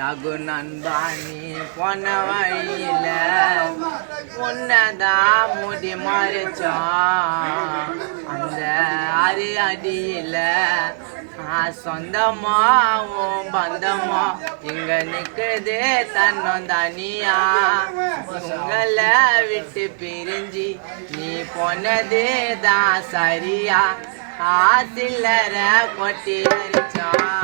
ரகு நண்பானி போன வழியில உன்னதான் முடி மறைச்சோம் அந்த அடியில சொந்தமாவும் பந்தமோ இங்க நிக்குது தன்னும் தனியா உங்களை விட்டு பிரிஞ்சு நீ போனதே தான் சரியா சில்லற கொட்டி அரிச்சோம்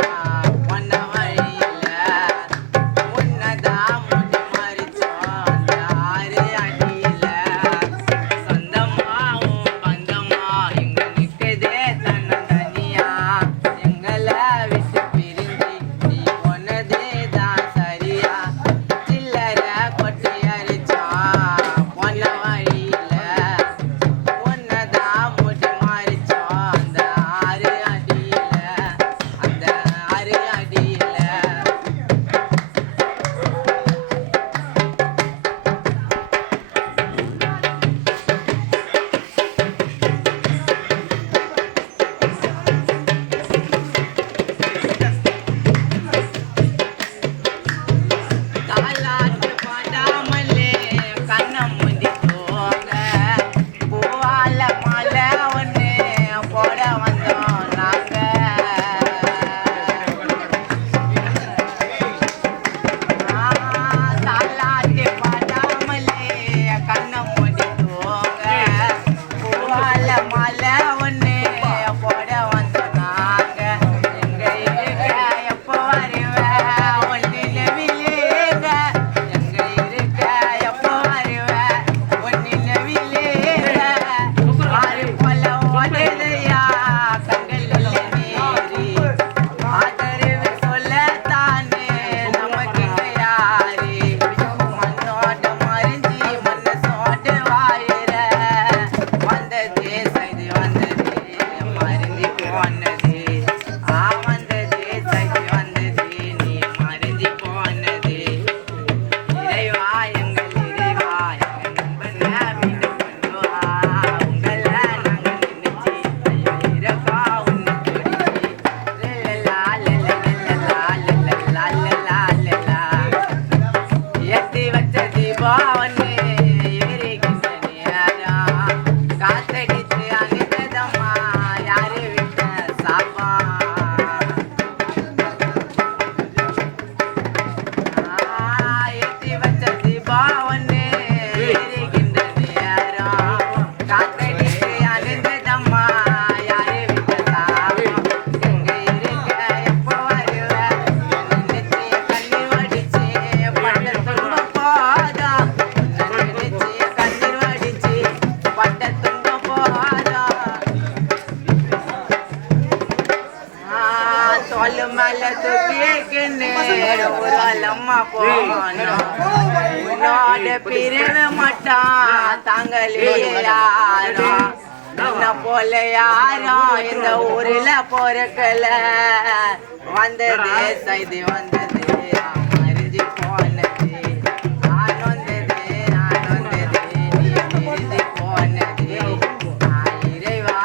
பிரிவு மாட்டான் தாங்களே யாரும் என்ன போல யாரும் இந்த ஊரில் பொறுக்கல வந்தது செய்தி வந்தது மறிஞ்சு போனது நான் வந்தது நீ பிரிஞ்சு போனது இறைவா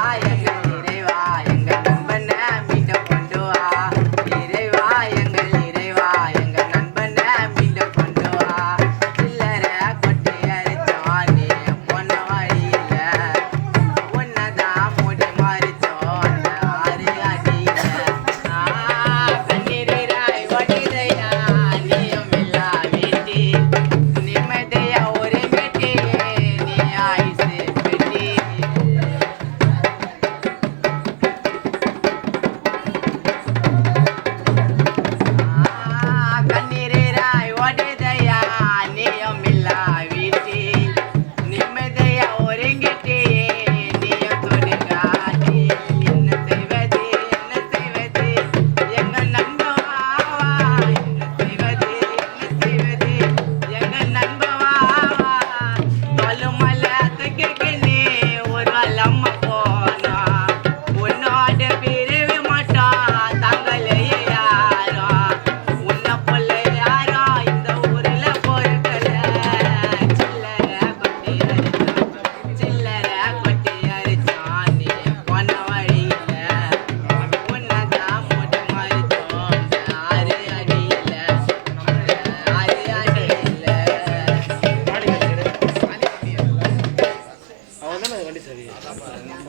எங்க நண்பனை மீட்ட கொண்டு வா இறைவா எங்க நண்பனை மீட்ட கொண்டு வா சில்லற கொட்டி அரிச்சோம் நீ போன வழியில உன்னதான் முடி மாறிச்சோம் அந்த ஆறு அடியில கண்ணீராய் ஒட்டிதை அதான்